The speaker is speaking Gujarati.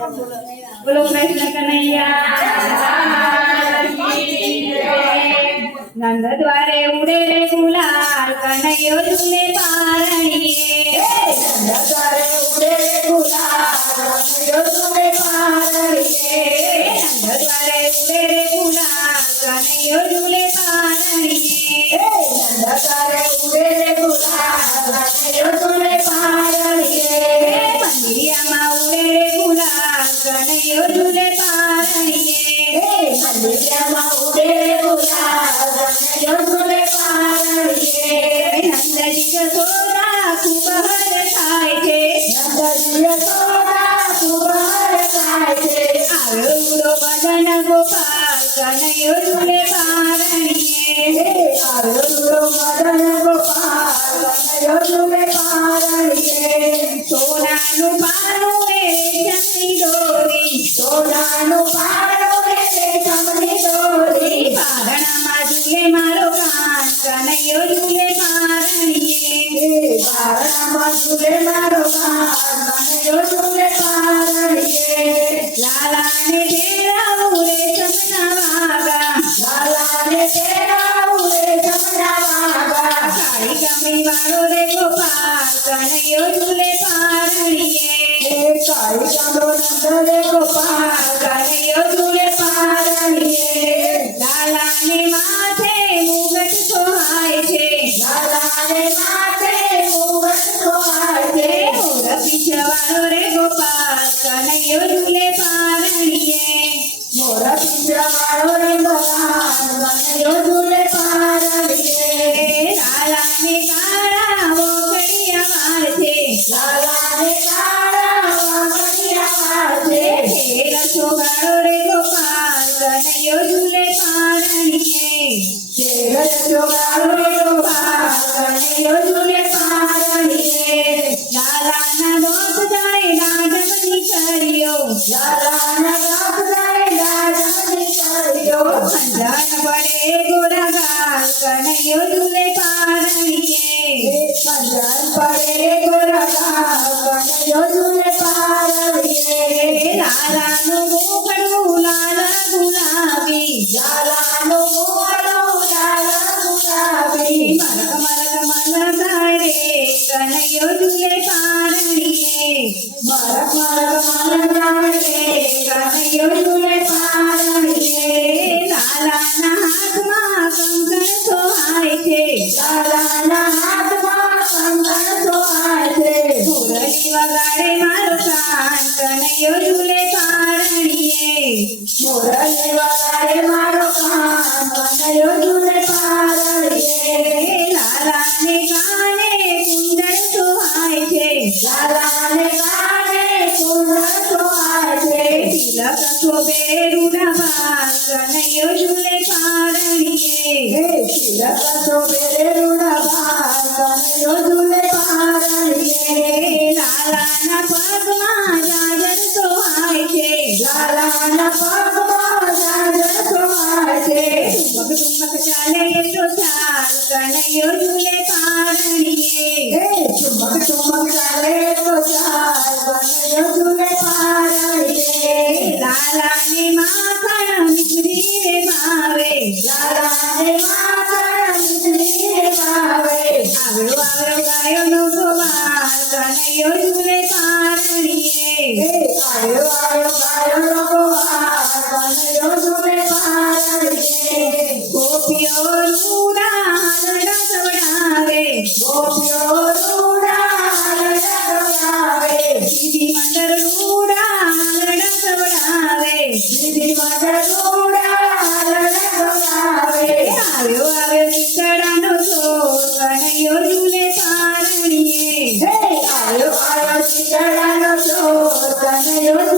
બોલો કૃષ્ણ કનૈયા નંદ દ્વારે ઉડે રે ગુલાલ કનૈયો ઝૂલે પારણીએ નંદ દ્વારે ઉડે રે ગુલાલ કનૈયો ઝૂલે પારણીએ નંદ દ્વારે ઉડે રે ગુલાલ કનૈયો ઝૂલે પારણીએ નંદ દ્વારે ઉડે રે ગુલાલ કનૈયો ઝૂલે પારણીએ મંદિરિયામાં ઉડે રે ગુલાલ કનૈયો ઝૂલે પારણીએ મંદિરિયામાં ઉડે રે ગુલાલ કનૈયો ઝૂલે પારણીએ નંદજી જશોદા ખૂબ હર થાય છે નંદજી યશોદા ખૂબ હરખાય છે આવ્યો ઉડો મદન ગોપાલ કનૈયો ઝૂલે પારણીએ આવ્યો રૂડો મદન ગોપાલ કનૈયો ઝૂલે પારણીએ સોનાનું પાનું એ રેશમની દોરી સોનાનું પારણું રે રેશમની દોરી પારણામાં ઝૂલે મારો કાન કનૈયો ઝૂલે પારણીએ બારણામાં ઝૂલે મારો કાન કનૈયો ઝૂલે પારણીએ લાલાને ફેરાવું રેશમના વાગા લાલાને તેરાવું રેશમના વાગા કાળી કમળી વાળો રે ગોપાલ કનૈયો ઝૂલે પારણીએ કાળી ચાંદો નંદ રે ગોપાલ કનૈયો ઝૂલે પારણીએ લાલાને માથે મુગટ સોહાય છે લાલાને માથે મુગટ સોહાય છે મોર પીછવાળો રે ગોપાલ કનૈયો ઝૂલે પારણીએ મોર પિંજરાવાળો રે ગોપાલ કનૈયો ઝૂલે પારણીએ લાલાને કાળા વોકડિયા વાળ છે લાલાને કાળા વાગડિયા વાળ છે હેર છોકરાળો રે ગોપાલ કનૈયો ઝૂલે પારણીએ શેર જોગાળો રે ગોપાલ કનૈયો ઝૂલે પારણીએ લાલાના દોત જાય દાઢમની કર્યો લાલાના ગાત જાય લાડમની કર્યો અંજાન પડે ગોરા ગાલ કનૈયો ઝૂલે પારણીએ કંજન પડે ગોરખા કનૈયો ઝૂલે પારણીએ લાલાનું મોકળું લાલ ગુલાબી લાલાનું મોઢું લાલ ગુલાબી મરક મરક મન થાય રે કનૈયો ઝૂલે પારણીએ મરક મરક મન નાડે કનૈયો ઝૂલે પારણીએ લાલાના હાથમાં કંકણ સોહાય છે લાલાના હાથમાં કંકણ સોહાય છે મુરલી વગાડે મારો કાન કનૈયો ઝૂલે પારણીએ મોરલી વગાડે મારો કાન કનૈયો ઝૂલે પારણીએ લાલાને કાને કુંડળ સોહાય છે લાલાને કાને કુંડળ સોહાય છે તિલક શોભે રૂડા બાલ કનૈયો ઝૂલે પારણીએ તિલક શોભે રૂડા બાલ કનૈયો ઝૂલે પારણીએ લાલાના પગમાં જાજર સોહાય છે લાલાના પગમાં ઝાંઝર સોહાય છે ઠુમક ઠુમક ચાલે તો ચાલ કનૈયો ઝૂલે પારણીએ ચુમક ચુમક ચાલે તો ચાલ કનૈયો ઝૂલે પારણીએ લાલાને માખણ મિશ્રી રે ભાવે લાલાને માખણ મિશ્રી રે ભાવે આવ્યો આવ્યો ગાયોનો ગોવાળ કનૈયો ઝૂલે પારણીએ આયો આયો ગાયોનો ગોવાળ કનૈયો ઝૂલે પારણીએ ગોપીઓ રૂડા હાલડા સવડાવે ગોપીઓ રૂડા હાલડા ગવડાવે દીદી મંડળ રૂડા હાલડા સવડાવે દીદી માટે રૂડા હાલડા ગવડાવે આવ્યો આવ્યો ચીકડાનો ચોર કનૈયો ઝૂલે પારણીએ આયો આયો ચીકડાનો ચોર કનૈયો